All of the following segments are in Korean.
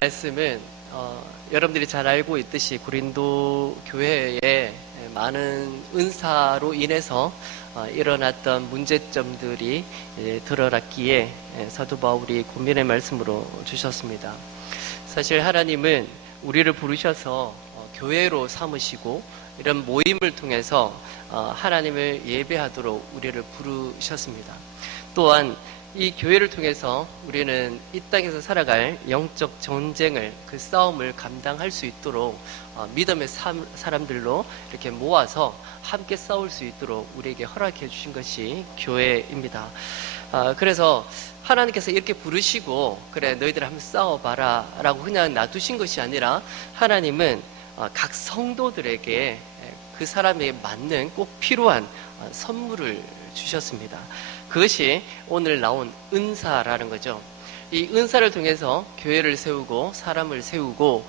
말씀은 여러분들이 잘 알고 있듯이 고린도 교회에 많은 은사로 인해서 일어났던 문제점들이 드러났기에 사도 바울이 고민의 말씀으로 주셨습니다. 사실 하나님은 우리를 부르셔서 교회로 삼으시고 이런 모임을 통해서 하나님을 예배하도록 우리를 부르셨습니다. 또한 이 교회를 통해서 우리는 이 땅에서 살아갈 영적 전쟁을, 그 싸움을 감당할 수 있도록 믿음의 사람들로 이렇게 모아서 함께 싸울 수 있도록 우리에게 허락해 주신 것이 교회입니다. 그래서 하나님께서 이렇게 부르시고 그래 너희들 한번 싸워봐라 라고 그냥 놔두신 것이 아니라 하나님은 각 성도들에게 그 사람에 맞는 꼭 필요한 선물을 주셨습니다. 그것이 오늘 나온 은사라는 거죠. 이 은사를 통해서 교회를 세우고 사람을 세우고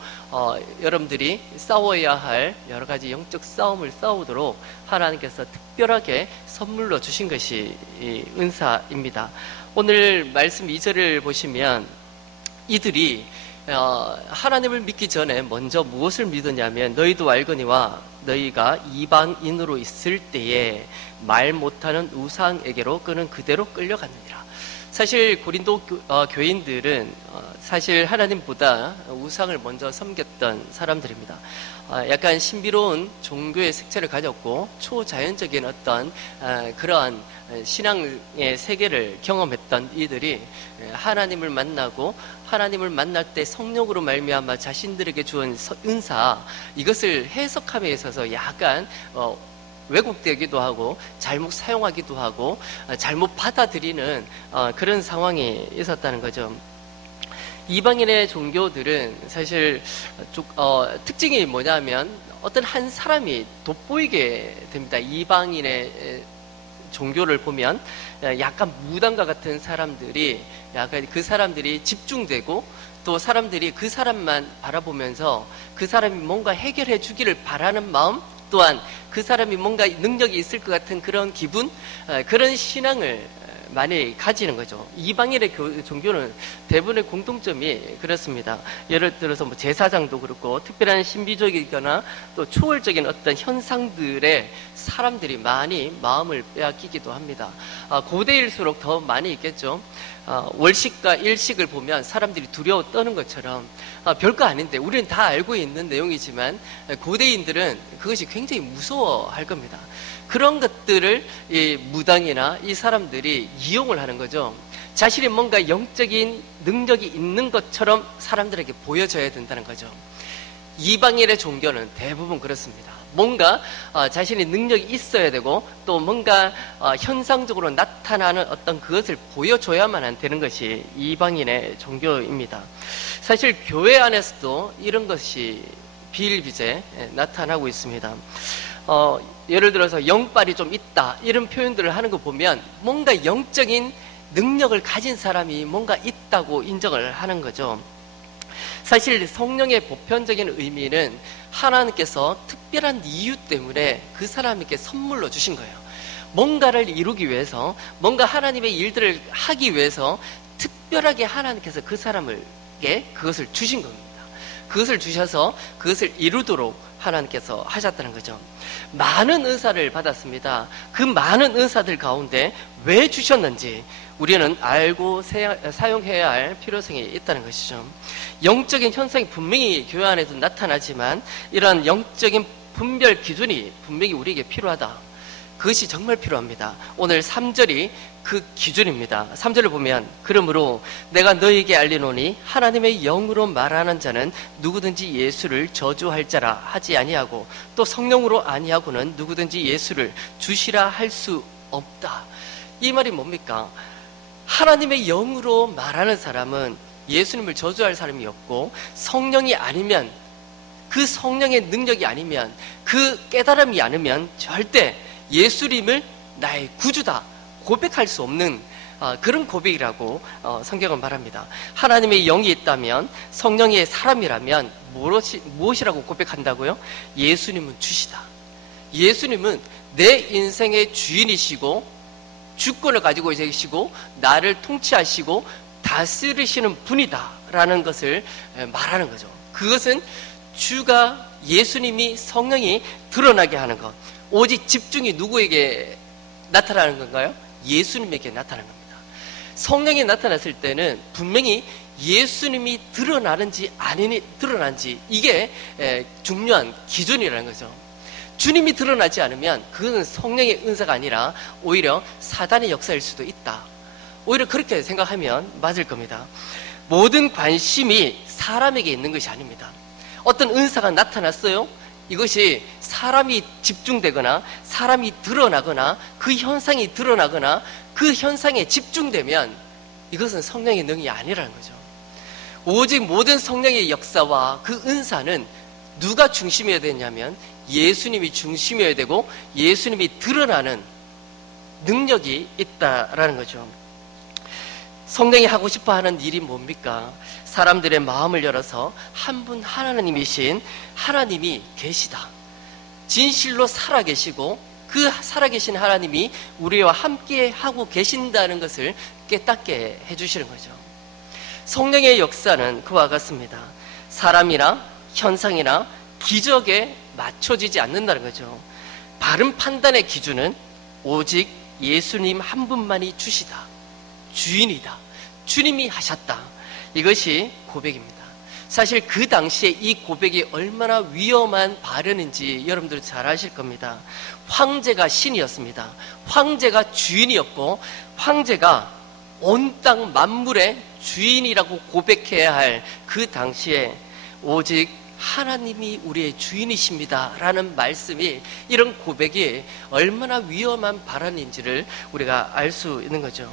여러분들이 싸워야 할 여러 가지 영적 싸움을 싸우도록 하나님께서 특별하게 선물로 주신 것이 이 은사입니다. 오늘 말씀 2절을 보시면 이들이 하나님을 믿기 전에 먼저 무엇을 믿었냐면 너희도 알거니와 너희가 이방인으로 있을 때에 말 못하는 우상에게로 그는 그대로 끌려갔느니라. 사실 고린도 교인들은 사실 하나님보다 우상을 먼저 섬겼던 사람들입니다. 약간 신비로운 종교의 색채를 가졌고 초자연적인 어떤 그러한 신앙의 세계를 경험했던 이들이 하나님을 만나고 하나님을 만날 때 성령으로 말미암아 자신들에게 주은 은사, 이것을 해석함에 있어서 약간 왜곡되기도 하고 잘못 사용하기도 하고 잘못 받아들이는 그런 상황이 있었다는 거죠. 이방인의 종교들은 사실 특징이 뭐냐면 어떤 한 사람이 돋보이게 됩니다. 이방인의 종교를 보면 약간 무당과 같은 사람들이 약간 그 사람들이 집중되고 또 사람들이 그 사람만 바라보면서 그 사람이 뭔가 해결해 주기를 바라는 마음, 또한 그 사람이 뭔가 능력이 있을 것 같은 그런 기분, 그런 신앙을 많이 가지는 거죠. 이방인의 종교는 대부분의 공통점이 그렇습니다. 예를 들어서 뭐 제사장도 그렇고 특별한 신비적이거나 또 초월적인 어떤 현상들에 사람들이 많이 마음을 빼앗기기도 합니다. 고대일수록 더 많이 있겠죠. 월식과 일식을 보면 사람들이 두려워 떠는 것처럼 별거 아닌데 우리는 다 알고 있는 내용이지만 고대인들은 그것이 굉장히 무서워할 겁니다. 그런 것들을 이 무당이나 이 사람들이 이용을 하는 거죠. 자신이 뭔가 영적인 능력이 있는 것처럼 사람들에게 보여져야 된다는 거죠. 이방인의 종교는 대부분 그렇습니다. 뭔가 자신의 능력이 있어야 되고 또 뭔가 현상적으로 나타나는 어떤 그것을 보여줘야만 되는 것이 이방인의 종교입니다. 사실 교회 안에서도 이런 것이 비일비재 나타나고 있습니다. 예를 들어서 영빨이 좀 있다 이런 표현들을 하는 거 보면 뭔가 영적인 능력을 가진 사람이 뭔가 있다고 인정을 하는 거죠. 사실 성령의 보편적인 의미는 하나님께서 특별한 이유 때문에 그 사람에게 선물로 주신 거예요. 뭔가를 이루기 위해서, 뭔가 하나님의 일들을 하기 위해서 특별하게 하나님께서 그 사람에게 그것을 주신 겁니다. 그것을 주셔서 그것을 이루도록 하나님께서 하셨다는 거죠. 많은 은사를 받았습니다. 그 많은 은사들 가운데 왜 주셨는지 우리는 알고 사용해야 할 필요성이 있다는 것이죠. 영적인 현상이 분명히 교회 안에도 나타나지만 이런 영적인 분별 기준이 분명히 우리에게 필요하다. 그것이 정말 필요합니다. 오늘 3절이 그 기준입니다. 3절을 보면 그러므로 내가 너희에게 알리노니 하나님의 영으로 말하는 자는 누구든지 예수를 저주할 자라 하지 아니하고 또 성령으로 아니하고는 누구든지 예수를 주시라 할 수 없다. 이 말이 뭡니까? 하나님의 영으로 말하는 사람은 예수님을 저주할 사람이 없고 성령이 아니면 그 성령의 능력이 아니면 그 깨달음이 아니면 절대 예수님을 나의 구주다 고백할 수 없는 그런 고백이라고 성경은 말합니다. 하나님의 영이 있다면 성령의 사람이라면 무엇이라고 고백한다고요? 예수님은 주시다. 예수님은 내 인생의 주인이시고 주권을 가지고 계시고 나를 통치하시고 다스리시는 분이다 라는 것을 말하는 거죠. 그것은 주가 예수님이 성령이 드러나게 하는 것. 오직 집중이 누구에게 나타나는 건가요? 예수님에게 나타나는 겁니다. 성령이 나타났을 때는 분명히 예수님이 드러나는지 아니니 드러난지 이게 중요한 기준이라는 거죠. 주님이 드러나지 않으면 그것은 성령의 은사가 아니라 오히려 사단의 역사일 수도 있다. 오히려 그렇게 생각하면 맞을 겁니다. 모든 관심이 사람에게 있는 것이 아닙니다. 어떤 은사가 나타났어요? 이것이 사람이 집중되거나 사람이 드러나거나 그 현상이 드러나거나 그 현상에 집중되면 이것은 성령의 능력이 아니라는 거죠. 오직 모든 성령의 역사와 그 은사는 누가 중심이어야 되냐면 예수님이 중심이어야 되고 예수님이 드러나는 능력이 있다라는 거죠. 성령이 하고 싶어 하는 일이 뭡니까? 사람들의 마음을 열어서 한 분 하나님이신 하나님이 계시다. 진실로 살아계시고 그 살아계신 하나님이 우리와 함께 하고 계신다는 것을 깨닫게 해주시는 거죠. 성령의 역사는 그와 같습니다. 사람이나 현상이나 기적에 맞춰지지 않는다는 거죠. 바른 판단의 기준은 오직 예수님 한 분만이 주시다. 주인이다. 주님이 하셨다. 이것이 고백입니다. 사실 그 당시에 이 고백이 얼마나 위험한 발언인지 여러분들 잘 아실 겁니다. 황제가 신이었습니다. 황제가 주인이었고 황제가 온 땅 만물의 주인이라고 고백해야 할 그 당시에 오직 하나님이 우리의 주인이십니다 라는 말씀이, 이런 고백이 얼마나 위험한 발언인지를 우리가 알 수 있는 거죠.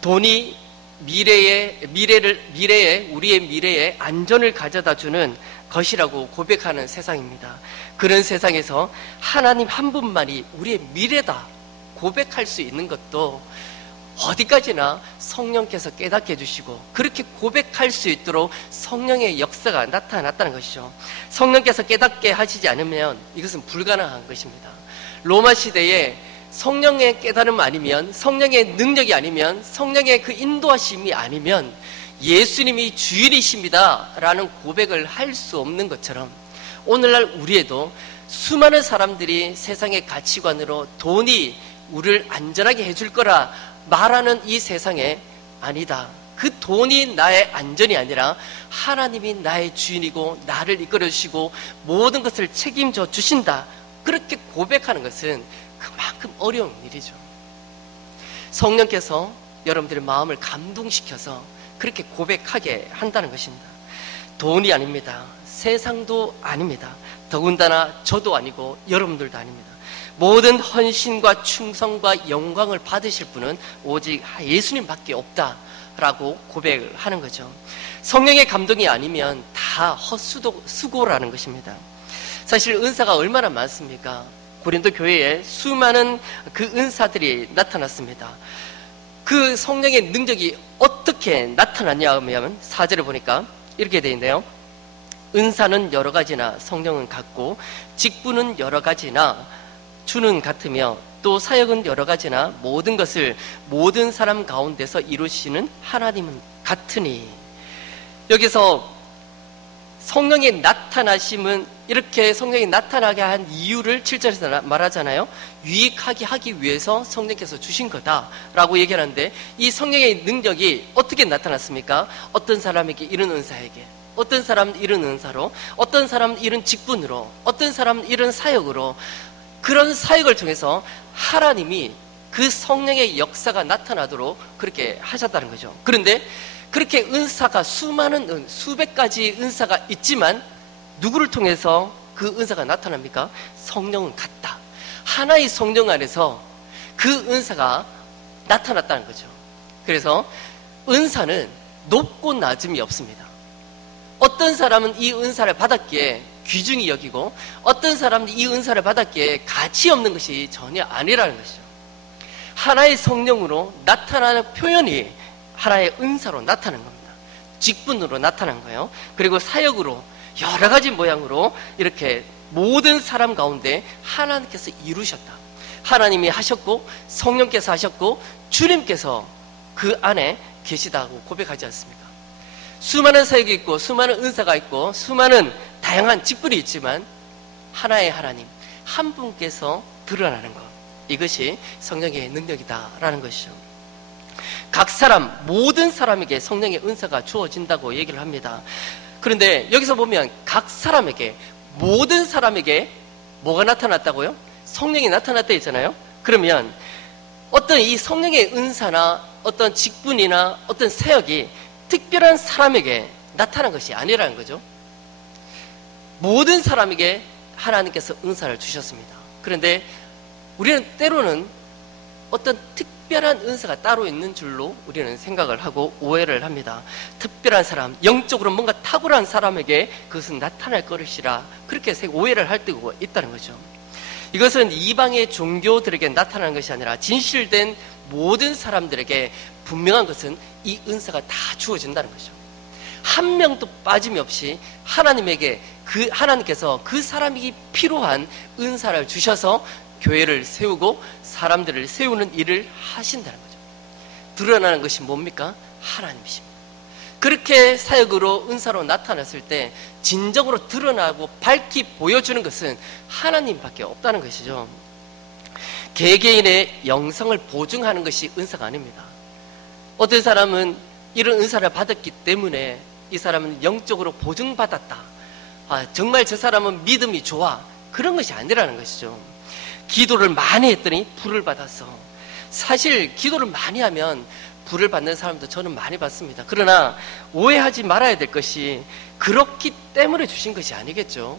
돈이 미래에 우리의 미래에 안전을 가져다주는 것이라고 고백하는 세상입니다. 그런 세상에서 하나님 한 분만이 우리의 미래다 고백할 수 있는 것도 어디까지나 성령께서 깨닫게 해주시고 그렇게 고백할 수 있도록 성령의 역사가 나타났다는 것이죠. 성령께서 깨닫게 하시지 않으면 이것은 불가능한 것입니다. 로마 시대에 성령의 깨달음 아니면, 성령의 능력이 아니면, 성령의 그 인도하심이 아니면 예수님이 주인이십니다 라는 고백을 할 수 없는 것처럼 오늘날 우리에도 수많은 사람들이 세상의 가치관으로 돈이 우리를 안전하게 해줄 거라 말하는 이 세상에 아니다. 그 돈이 나의 안전이 아니라 하나님이 나의 주인이고 나를 이끌어 주시고 모든 것을 책임져 주신다. 그렇게 고백하는 것은 그만큼 어려운 일이죠. 성령께서 여러분들의 마음을 감동시켜서 그렇게 고백하게 한다는 것입니다. 돈이 아닙니다. 세상도 아닙니다. 더군다나 저도 아니고 여러분들도 아닙니다. 모든 헌신과 충성과 영광을 받으실 분은 오직 예수님밖에 없다라고 고백을 하는 거죠. 성령의 감동이 아니면 다 헛수고라는 것입니다. 사실 은사가 얼마나 많습니까? 고린도 교회에 수많은 그 은사들이 나타났습니다. 그 성령의 능력이 어떻게 나타났냐 하면 4절을 보니까 이렇게 되어 있네요. 은사는 여러 가지나 성령은 같고 직분은 여러 가지나 주는 같으며 또 사역은 여러 가지나 모든 것을 모든 사람 가운데서 이루시는 하나님은 같으니, 여기서 성령의 나타나심은 이렇게 성령이 나타나게 한 이유를 7절에서 말하잖아요. 유익하게 하기 위해서 성령께서 주신 거다라고 얘기하는데, 이 성령의 능력이 어떻게 나타났습니까? 어떤 사람에게 이런 은사에게, 어떤 사람은 이런 은사로, 어떤 사람은 이런 직분으로, 어떤 사람은 이런 사역으로, 그런 사역을 통해서 하나님이 그 성령의 역사가 나타나도록 그렇게 하셨다는 거죠. 그런데 그렇게 은사가 수많은 수백 가지 은사가 있지만 누구를 통해서 그 은사가 나타납니까? 성령은 같다. 하나의 성령 안에서 그 은사가 나타났다는 거죠. 그래서 은사는 높고 낮음이 없습니다. 어떤 사람은 이 은사를 받았기에 귀중히 여기고 어떤 사람은 이 은사를 받았기에 가치 없는 것이 전혀 아니라는 것이죠. 하나의 성령으로 나타나는 표현이 하나의 은사로 나타난 겁니다. 직분으로 나타난 거예요. 그리고 사역으로 여러 가지 모양으로 이렇게 모든 사람 가운데 하나님께서 이루셨다. 하나님이 하셨고 성령께서 하셨고 주님께서 그 안에 계시다고 고백하지 않습니까? 수많은 사역이 있고 수많은 은사가 있고 수많은 다양한 직분이 있지만 하나의 하나님, 한 분께서 드러나는 것, 이것이 성령의 능력이다라는 것이죠. 각 사람, 모든 사람에게 성령의 은사가 주어진다고 얘기를 합니다. 그런데 여기서 보면 각 사람에게, 모든 사람에게 뭐가 나타났다고요? 성령이 나타났다 했잖아요. 그러면 어떤 이 성령의 은사나 어떤 직분이나 어떤 사역이 특별한 사람에게 나타난 것이 아니라는 거죠. 모든 사람에게 하나님께서 은사를 주셨습니다. 그런데 우리는 때로는 어떤 특별한 은사가 따로 있는 줄로 우리는 생각을 하고 오해를 합니다. 특별한 사람, 영적으로 뭔가 탁월한 사람에게 그것은 나타날 것이라 그렇게 오해를 할 때가 있다는 거죠. 이것은 이방의 종교들에게 나타나는 것이 아니라 진실된 모든 사람들에게 분명한 것은 이 은사가 다 주어진다는 거죠. 한 명도 빠짐이 없이 하나님에게 하나님께서 그 사람이 필요한 은사를 주셔서 교회를 세우고 사람들을 세우는 일을 하신다는 거죠. 드러나는 것이 뭡니까? 하나님이십니다. 그렇게 사역으로 은사로 나타났을 때 진정으로 드러나고 밝히 보여주는 것은 하나님밖에 없다는 것이죠. 개개인의 영성을 보증하는 것이 은사가 아닙니다. 어떤 사람은 이런 은사를 받았기 때문에 이 사람은 영적으로 보증받았다. 정말 저 사람은 믿음이 좋아. 그런 것이 아니라는 것이죠. 기도를 많이 했더니 불을 받았어. 사실 기도를 많이 하면 불을 받는 사람도 저는 많이 봤습니다. 그러나 오해하지 말아야 될 것이 그렇기 때문에 주신 것이 아니겠죠.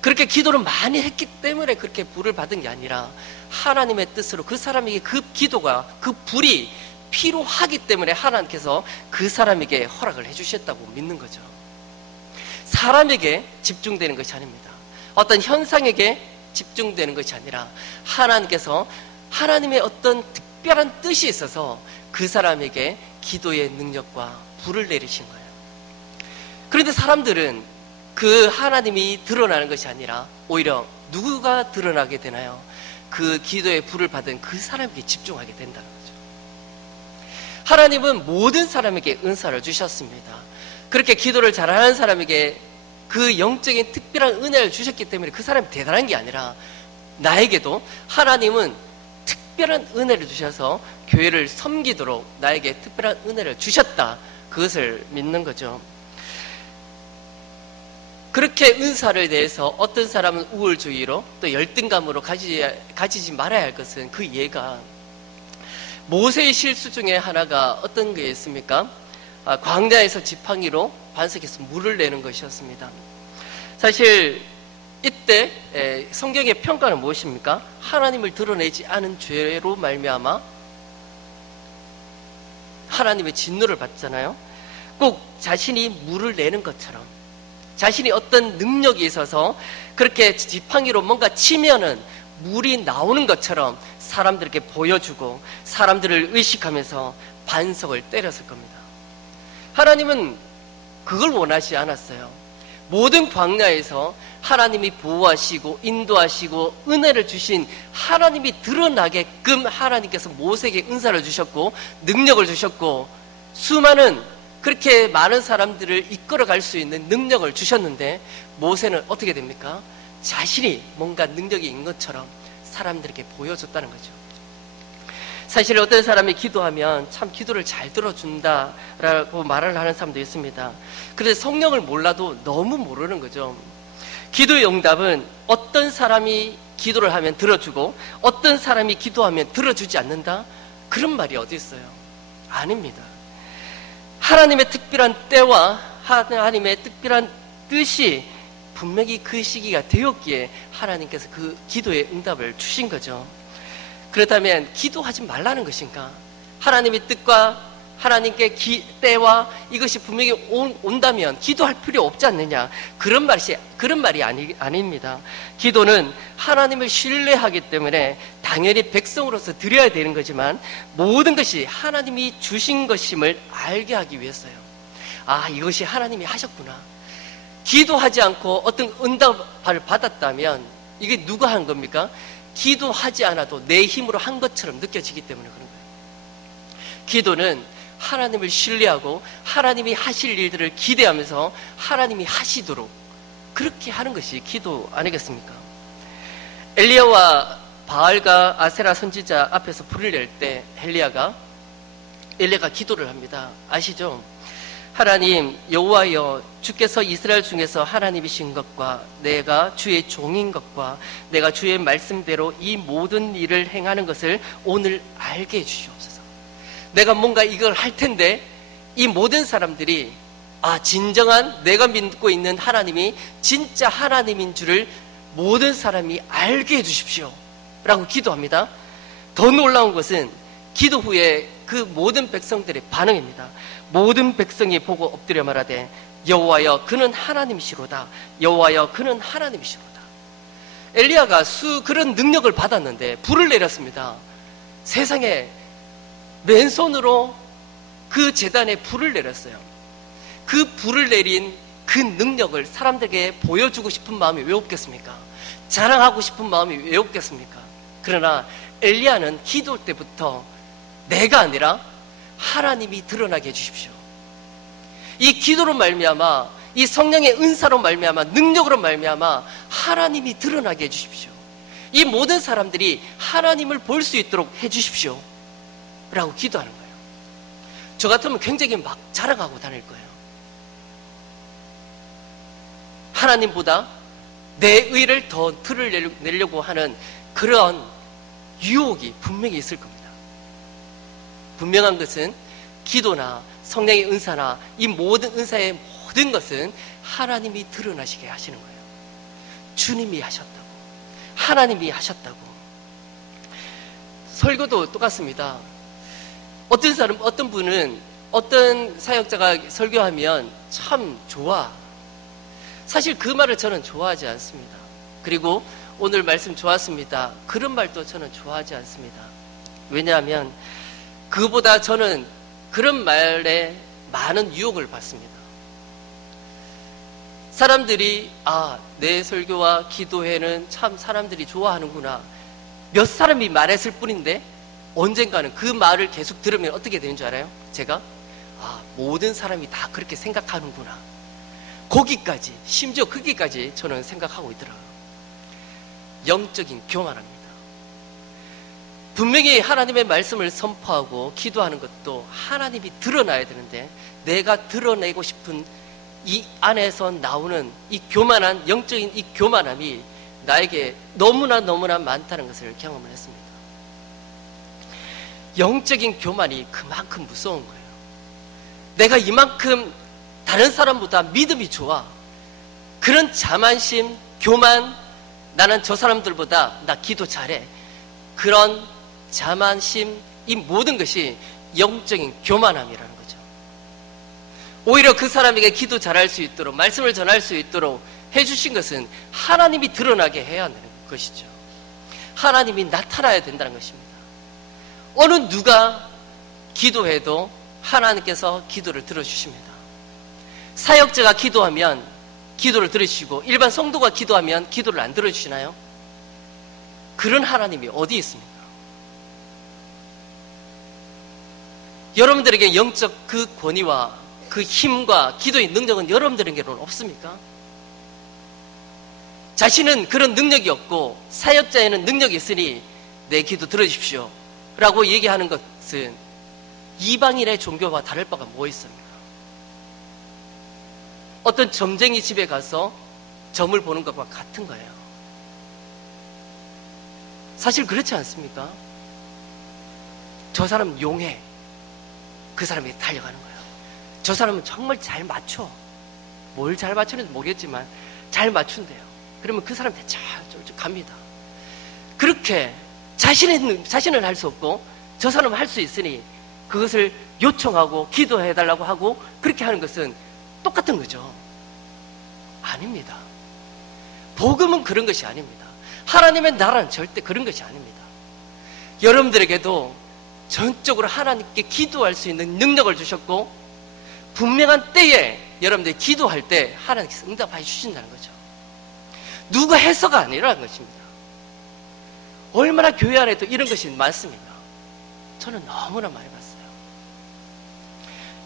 그렇게 기도를 많이 했기 때문에 그렇게 불을 받은 게 아니라 하나님의 뜻으로 그 사람에게 그 기도가, 그 불이 필요하기 때문에 하나님께서 그 사람에게 허락을 해주셨다고 믿는 거죠. 사람에게 집중되는 것이 아닙니다. 어떤 현상에게 집중되는 것이 아니라 하나님께서 하나님의 어떤 특별한 뜻이 있어서 그 사람에게 기도의 능력과 불을 내리신 거예요. 그런데 사람들은 그 하나님이 드러나는 것이 아니라 오히려 누구가 드러나게 되나요? 그 기도의 불을 받은 그 사람에게 집중하게 된다는 거죠. 하나님은 모든 사람에게 은사를 주셨습니다. 그렇게 기도를 잘하는 사람에게 그 영적인 특별한 은혜를 주셨기 때문에 그 사람이 대단한 게 아니라 나에게도 하나님은 특별한 은혜를 주셔서 교회를 섬기도록 나에게 특별한 은혜를 주셨다. 그것을 믿는 거죠. 그렇게 은사를 대해서 어떤 사람은 우월주의로 또 열등감으로 가지지 말아야 할 것은 그 예가 모세의 실수 중에 하나가 어떤 게 있습니까? 광야에서 지팡이로 반석에서 물을 내는 것이었습니다. 사실 이때 성경의 평가는 무엇입니까? 하나님을 드러내지 않은 죄로 말미암아 하나님의 진노를 받잖아요. 꼭 자신이 물을 내는 것처럼 자신이 어떤 능력이 있어서 그렇게 지팡이로 뭔가 치면은 물이 나오는 것처럼 사람들에게 보여주고 사람들을 의식하면서 반석을 때렸을 겁니다. 하나님은 그걸 원하지 않았어요. 모든 광야에서 하나님이 보호하시고 인도하시고 은혜를 주신 하나님이 드러나게끔 하나님께서 모세에게 은사를 주셨고 능력을 주셨고 수많은 그렇게 많은 사람들을 이끌어갈 수 있는 능력을 주셨는데 모세는 어떻게 됩니까? 자신이 뭔가 능력이 있는 것처럼 사람들에게 보여줬다는 거죠. 사실 어떤 사람이 기도하면 참 기도를 잘 들어준다라고 말을 하는 사람도 있습니다. 그런데 성령을 몰라도 너무 모르는 거죠. 기도의 응답은 어떤 사람이 기도를 하면 들어주고 어떤 사람이 기도하면 들어주지 않는다? 그런 말이 어디 있어요? 아닙니다. 하나님의 특별한 때와 하나님의 특별한 뜻이 분명히 그 시기가 되었기에 하나님께서 그 기도의 응답을 주신 거죠. 그렇다면 기도하지 말라는 것인가? 하나님의 뜻과 하나님께 때와 이것이 분명히 온다면 기도할 필요 없지 않느냐? 그런 말이 아닙니다. 기도는 하나님을 신뢰하기 때문에 당연히 백성으로서 드려야 되는 거지만 모든 것이 하나님이 주신 것임을 알게 하기 위해서요. 아, 이것이 하나님이 하셨구나. 기도하지 않고 어떤 응답을 받았다면 이게 누가 한 겁니까? 기도하지 않아도 내 힘으로 한 것처럼 느껴지기 때문에 그런 거예요. 기도는 하나님을 신뢰하고 하나님이 하실 일들을 기대하면서 하나님이 하시도록 그렇게 하는 것이 기도 아니겠습니까? 엘리야와 바알과 아세라 선지자 앞에서 불을 낼 때 엘리야가 기도를 합니다. 아시죠? 하나님 여호와여, 주께서 이스라엘 중에서 하나님이신 것과 내가 주의 종인 것과 내가 주의 말씀대로 이 모든 일을 행하는 것을 오늘 알게 해주시옵소서. 내가 뭔가 이걸 할 텐데 이 모든 사람들이 진정한 내가 믿고 있는 하나님이 진짜 하나님인 줄을 모든 사람이 알게 해주십시오 라고 기도합니다. 더 놀라운 것은 기도 후에 그 모든 백성들의 반응입니다. 모든 백성이 보고 엎드려 말하되 여호와여 그는 하나님이시로다. 여호와여 그는 하나님이시로다. 엘리야가 그런 능력을 받았는데 불을 내렸습니다. 세상에 맨손으로 그 제단에 불을 내렸어요. 그 불을 내린 그 능력을 사람들에게 보여주고 싶은 마음이 왜 없겠습니까? 자랑하고 싶은 마음이 왜 없겠습니까? 그러나 엘리야는 기도 때부터 내가 아니라 하나님이 드러나게 해주십시오. 이 기도로 말미암아, 이 성령의 은사로 말미암아, 능력으로 말미암아 하나님이 드러나게 해주십시오. 이 모든 사람들이 하나님을 볼 수 있도록 해주십시오 라고 기도하는 거예요. 저 같으면 굉장히 막 자랑하고 다닐 거예요. 하나님보다 내 의를 더 드러내려고 하는 그런 유혹이 분명히 있을 겁니다. 분명한 것은 기도나 성령의 은사나 이 모든 은사의 모든 것은 하나님이 드러나시게 하시는 거예요. 주님이 하셨다고, 하나님이 하셨다고. 설교도 똑같습니다. 어떤 분은 어떤 사역자가 설교하면 참 좋아. 사실 그 말을 저는 좋아하지 않습니다. 그리고 오늘 말씀 좋았습니다. 그런 말도 저는 좋아하지 않습니다. 왜냐하면 그보다 저는 그런 말에 많은 유혹을 받습니다. 사람들이 내 설교와 기도회는 참 사람들이 좋아하는구나. 몇 사람이 말했을 뿐인데 언젠가는 그 말을 계속 들으면 어떻게 되는 줄 알아요? 제가 모든 사람이 다 그렇게 생각하는구나. 거기까지, 심지어 거기까지 저는 생각하고 있더라고요. 영적인 교만합니다. 분명히 하나님의 말씀을 선포하고 기도하는 것도 하나님이 드러나야 되는데 내가 드러내고 싶은 이 안에서 나오는 이 교만한 영적인 이 교만함이 나에게 너무나 많다는 것을 경험을 했습니다. 영적인 교만이 그만큼 무서운 거예요. 내가 이만큼 다른 사람보다 믿음이 좋아. 그런 자만심, 교만, 나는 저 사람들보다 나 기도 잘해. 그런 자만심, 이 모든 것이 영적인 교만함이라는 거죠. 오히려 그 사람에게 기도 잘할 수 있도록, 말씀을 전할 수 있도록 해주신 것은 하나님이 드러나게 해야 하는 것이죠. 하나님이 나타나야 된다는 것입니다. 어느 누가 기도해도 하나님께서 기도를 들어주십니다. 사역자가 기도하면 기도를 들으시고 일반 성도가 기도하면 기도를 안 들어주시나요? 그런 하나님이 어디 있습니까? 여러분들에게 영적 그 권위와 그 힘과 기도의 능력은 여러분들에게는 없습니까? 자신은 그런 능력이 없고 사역자에는 능력이 있으니 내 기도 들어주십시오 라고 얘기하는 것은 이방인의 종교와 다를 바가 뭐 있습니까? 어떤 점쟁이 집에 가서 점을 보는 것과 같은 거예요. 사실 그렇지 않습니까? 저 사람 용해. 그 사람이 달려가는 거예요. 저 사람은 정말 잘 맞춰. 뭘 잘 맞추는지 모르겠지만 잘 맞춘대요. 그러면 그 사람한테 잘 갑니다. 그렇게 자신은 할 수 없고 저 사람은 할 수 있으니 그것을 요청하고 기도해달라고 하고 그렇게 하는 것은 똑같은 거죠. 아닙니다. 복음은 그런 것이 아닙니다. 하나님의 나라는 절대 그런 것이 아닙니다. 여러분들에게도 전적으로 하나님께 기도할 수 있는 능력을 주셨고 분명한 때에 여러분들이 기도할 때 하나님께서 응답해 주신다는 거죠. 누가 해서가 아니라는 것입니다. 얼마나 교회 안에도 이런 것이 많습니다. 저는 너무나 많이 봤어요.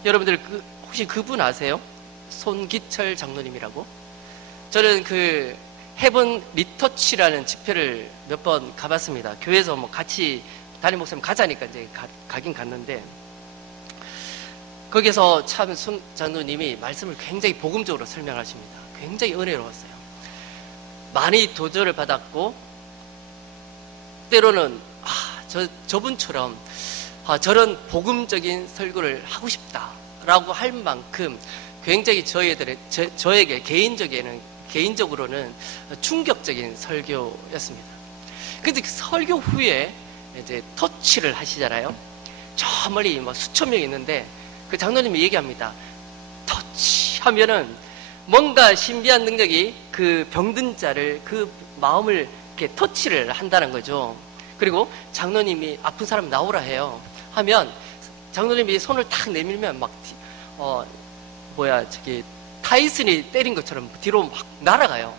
여러분들 혹시 그분 아세요? 손기철 장로님이라고? 저는 그 헤븐 리터치라는 집회를 몇 번 가봤습니다. 교회에서 뭐 같이 담임 목사님 가자니까 이제 가긴 갔는데, 거기서 참 손 장로님이 말씀을 굉장히 복음적으로 설명하십니다. 굉장히 은혜로웠어요. 많이 도전을 받았고, 때로는 저분처럼 저런 복음적인 설교를 하고 싶다라고 할 만큼 굉장히 저에게 개인적으로는 충격적인 설교였습니다. 근데 그 설교 후에 이제 터치를 하시잖아요. 저 멀리 뭐 수천 명이 있는데 그 장로님이 얘기합니다. 터치하면은 뭔가 신비한 능력이 그 병든 자를, 그 마음을 이렇게 터치를 한다는 거죠. 그리고 장로님이 아픈 사람 나오라 해요. 하면 장로님이 손을 탁 내밀면 막 타이슨이 때린 것처럼 뒤로 막 날아가요.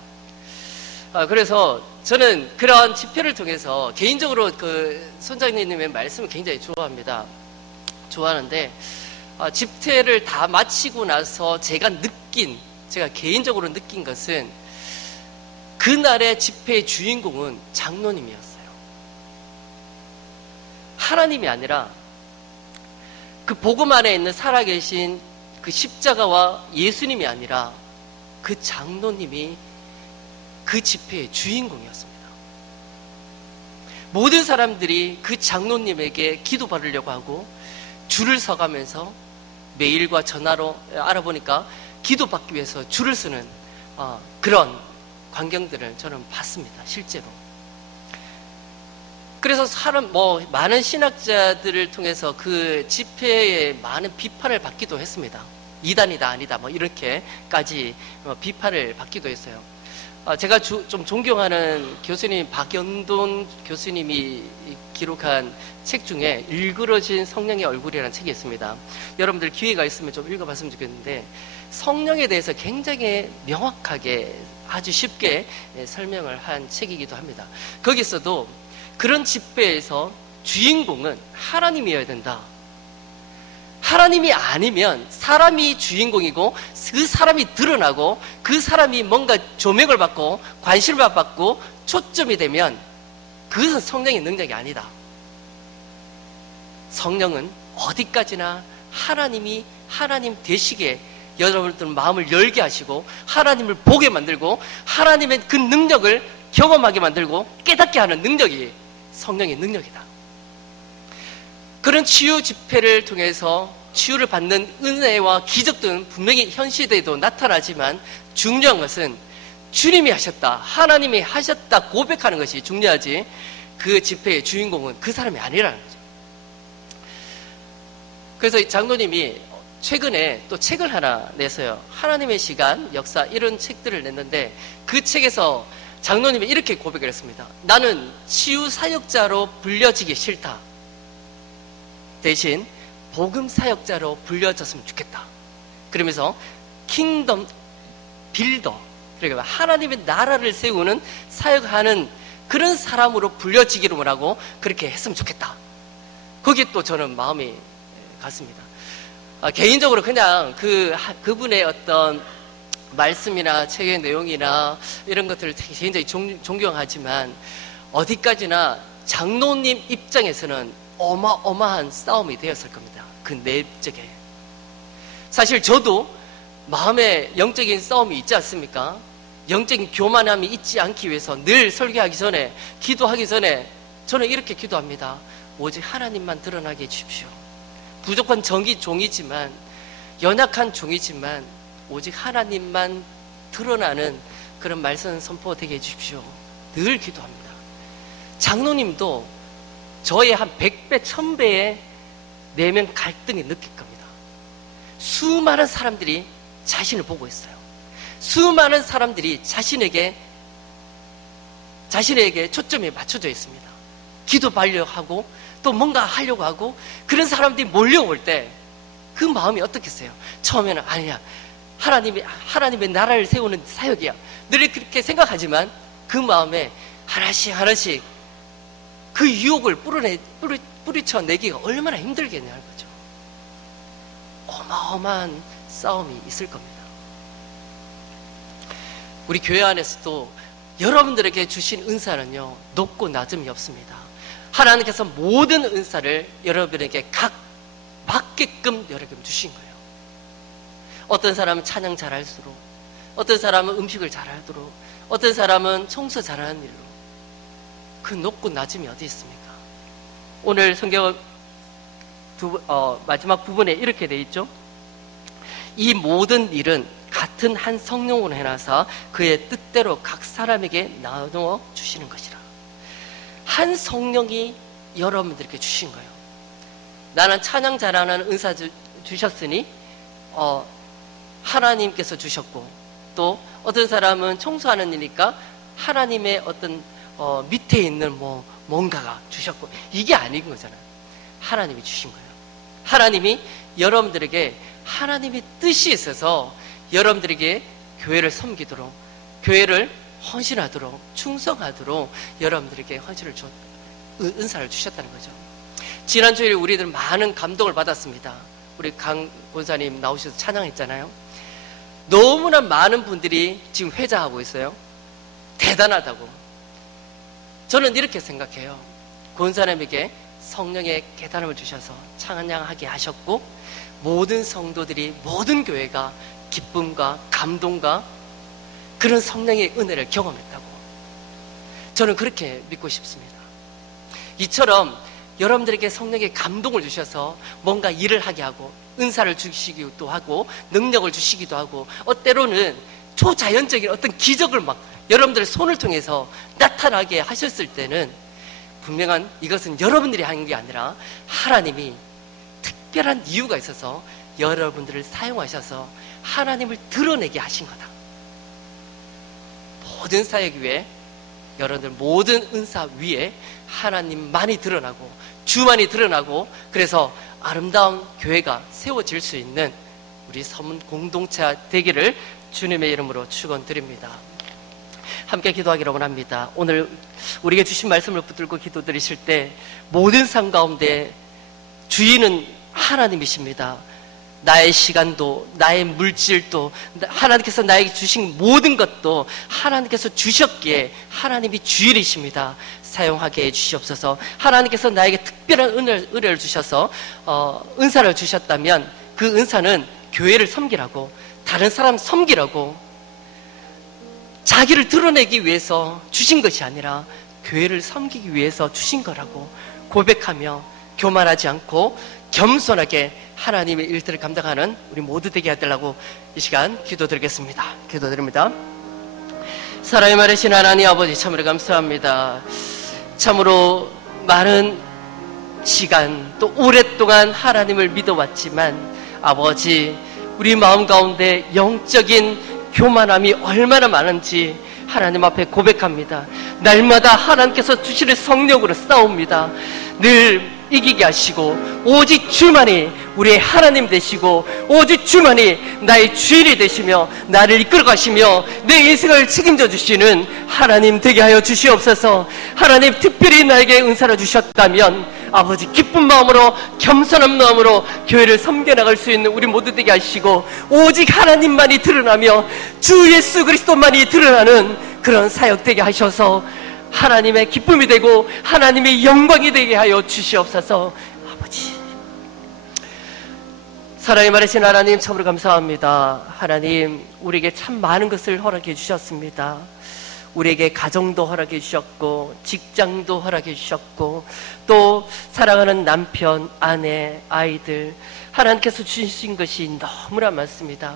그래서 저는 그런 집회를 통해서 개인적으로 그 손장로님의 말씀을 굉장히 좋아하는데, 집회를 다 마치고 나서 제가 개인적으로 느낀 것은, 그날의 집회의 주인공은 장로님이었어요. 하나님이 아니라 그 복음 안에 있는 살아계신 그 십자가와 예수님이 아니라 그 장로님이 그 집회의 주인공이었습니다. 모든 사람들이 그 장로님에게 기도 받으려고 하고 줄을 서가면서 메일과 전화로 알아보니까 기도 받기 위해서 줄을 서는 그런 광경들을 저는 봤습니다. 실제로. 그래서 많은 신학자들을 통해서 그 집회에 많은 비판을 받기도 했습니다. 이단이다, 아니다, 뭐 이렇게까지 비판을 받기도 했어요. 제가 좀 존경하는 교수님 박연돈 교수님이 기록한 책 중에 일그러진 성령의 얼굴이라는 책이 있습니다. 여러분들 기회가 있으면 좀 읽어봤으면 좋겠는데, 성령에 대해서 굉장히 명확하게 아주 쉽게 설명을 한 책이기도 합니다. 거기서도 그런 집회에서 주인공은 하나님이어야 된다. 하나님이 아니면 사람이 주인공이고 그 사람이 드러나고 그 사람이 뭔가 조명을 받고 관심을 받고 초점이 되면 그것은 성령의 능력이 아니다. 성령은 어디까지나 하나님 되시게 여러분들 마음을 열게 하시고 하나님을 보게 만들고 하나님의 그 능력을 경험하게 만들고 깨닫게 하는 능력이 성령의 능력이다. 그런 치유 집회를 통해서 치유를 받는 은혜와 기적들은 분명히 현 시대에도 나타나지만, 중요한 것은 주님이 하셨다, 하나님이 하셨다 고백하는 것이 중요하지, 그 집회의 주인공은 그 사람이 아니라는 거죠. 그래서 장로님이 최근에 또 책을 하나 냈어요. 하나님의 시간, 역사, 이런 책들을 냈는데, 그 책에서 장로님이 이렇게 고백을 했습니다. 나는 치유 사역자로 불려지기 싫다. 대신 복음 사역자로 불려졌으면 좋겠다. 그러면서 킹덤 빌더, 그러니까 하나님의 나라를 세우는 사역하는 그런 사람으로 불려지기를 원하고 그렇게 했으면 좋겠다. 거기에 또 저는 마음이 갔습니다. 개인적으로 그냥 그분의 어떤 말씀이나 책의 내용이나 이런 것들을 굉장히 존경하지만, 어디까지나 장로님 입장에서는 어마어마한 싸움이 되었을 겁니다. 그 내적에. 사실 저도 마음에 영적인 싸움이 있지 않습니까? 영적인 교만함이 있지 않기 위해서 늘 설교하기 전에, 기도하기 전에 저는 이렇게 기도합니다. 오직 하나님만 드러나게 해주십시오. 부족한 종이지만, 연약한 종이지만 오직 하나님만 드러나는 그런 말씀 선포되게 해주십시오. 늘 기도합니다. 장로님도 저의 한 100배, 1000배의 내면 갈등이 느낄 겁니다. 수많은 사람들이 자신을 보고 있어요. 수많은 사람들이 자신에게 초점이 맞춰져 있습니다. 기도 받으려고 하고 또 뭔가 하려고 하고, 그런 사람들이 몰려올 때 그 마음이 어떻겠어요? 처음에는 아니야, 하나님의 나라를 세우는 사역이야, 늘 그렇게 생각하지만 그 마음에 하나씩 그 유혹을 뿌리쳐내기가 얼마나 힘들겠냐는 거죠. 어마어마한 싸움이 있을 겁니다. 우리 교회 안에서도 여러분들에게 주신 은사는요, 높고 낮음이 없습니다. 하나님께서 모든 은사를 여러분에게 각 맞게끔 여러분에게 주신 거예요. 어떤 사람은 찬양 잘할수록, 어떤 사람은 음식을 잘하도록, 어떤 사람은 청소 잘하는 일로, 그 높고 낮음이 어디 있습니까? 오늘 성경 마지막 부분에 이렇게 돼 있죠. 이 모든 일은 같은 한 성령으로 해놔서 그의 뜻대로 각 사람에게 나누어 주시는 것이라. 한 성령이 여러분들에게 주신 거예요. 나는 찬양 잘하는 은사 주셨으니 하나님께서 주셨고, 또 어떤 사람은 청소하는 일이니까 하나님의 어떤 밑에 있는 뭔가가 주셨고, 이게 아닌 거잖아요. 하나님이 주신 거예요. 하나님이 여러분들에게 하나님의 뜻이 있어서 여러분들에게 교회를 섬기도록, 교회를 헌신하도록, 충성하도록 여러분들에게 은사를 주셨다는 거죠. 지난주에 우리들 많은 감동을 받았습니다. 우리 강 권사님 나오셔서 찬양했잖아요. 너무나 많은 분들이 지금 회자하고 있어요. 대단하다고. 저는 이렇게 생각해요. 권사님에게 성령의 깨달음을 주셔서 찬양하게 하셨고, 모든 성도들이, 모든 교회가 기쁨과 감동과 그런 성령의 은혜를 경험했다고. 저는 그렇게 믿고 싶습니다. 이처럼 여러분들에게 성령의 감동을 주셔서 뭔가 일을 하게 하고, 은사를 주시기도 하고, 능력을 주시기도 하고, 때로는 초자연적인 어떤 기적을 막 여러분들의 손을 통해서 나타나게 하셨을 때는 분명한 이것은 여러분들이 하는 게 아니라 하나님이 특별한 이유가 있어서 여러분들을 사용하셔서 하나님을 드러내게 하신 거다. 모든 사역 위에, 여러분들 모든 은사 위에 하나님만이 드러나고 주만이 드러나고, 그래서 아름다운 교회가 세워질 수 있는 우리 서문 공동체 되기를 주님의 이름으로 축원드립니다. 함께 기도하기로 원합니다. 오늘 우리에게 주신 말씀을 붙들고 기도드리실 때 모든 삶 가운데 주인은 하나님이십니다. 나의 시간도, 나의 물질도, 하나님께서 나에게 주신 모든 것도 하나님께서 주셨기에 하나님이 주인이십니다. 사용하게 해주시옵소서. 하나님께서 나에게 특별한 은혜를 주셔서 은사를 주셨다면 그 은사는 교회를 섬기라고, 다른 사람 섬기라고, 자기를 드러내기 위해서 주신 것이 아니라 교회를 섬기기 위해서 주신 거라고 고백하며 교만하지 않고 겸손하게 하나님의 일들을 감당하는 우리 모두 되게 해달라고 이 시간 기도드리겠습니다. 기도드립니다. 사랑이 많으신 하나님 아버지, 참으로 감사합니다. 참으로 많은 시간 또 오랫동안 하나님을 믿어왔지만 아버지, 우리 마음 가운데 영적인 교만함이 얼마나 많은지 하나님 앞에 고백합니다. 날마다 하나님께서 주시는 성령으로 싸웁니다. 늘 이기게 하시고 오직 주만이 우리의 하나님 되시고 오직 주만이 나의 주인이 되시며 나를 이끌어 가시며 내 인생을 책임져 주시는 하나님 되게 하여 주시옵소서. 하나님 특별히 나에게 은사를 주셨다면 아버지 기쁜 마음으로 겸손한 마음으로 교회를 섬겨나갈 수 있는 우리 모두 되게 하시고 오직 하나님만이 드러나며 주 예수 그리스도만이 드러나는 그런 사역 되게 하셔서 하나님의 기쁨이 되고 하나님의 영광이 되게 하여 주시옵소서. 아버지, 사랑이 많으신 하나님 참으로 감사합니다. 하나님, 우리에게 참 많은 것을 허락해 주셨습니다. 우리에게 가정도 허락해 주셨고 직장도 허락해 주셨고 또 사랑하는 남편, 아내, 아이들 하나님께서 주신 것이 너무나 많습니다.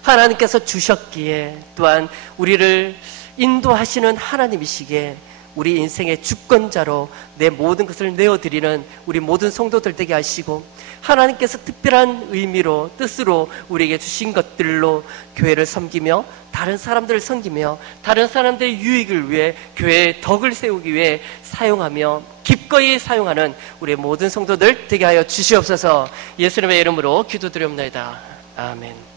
하나님께서 주셨기에 또한 우리를 인도하시는 하나님이시기에 우리 인생의 주권자로 내 모든 것을 내어드리는 우리 모든 성도들 되게 하시고 하나님께서 특별한 의미로 뜻으로 우리에게 주신 것들로 교회를 섬기며 다른 사람들을 섬기며 다른 사람들의 유익을 위해 교회의 덕을 세우기 위해 사용하며 기꺼이 사용하는 우리 모든 성도들 되게 하여 주시옵소서. 예수님의 이름으로 기도드리옵나이다. 아멘.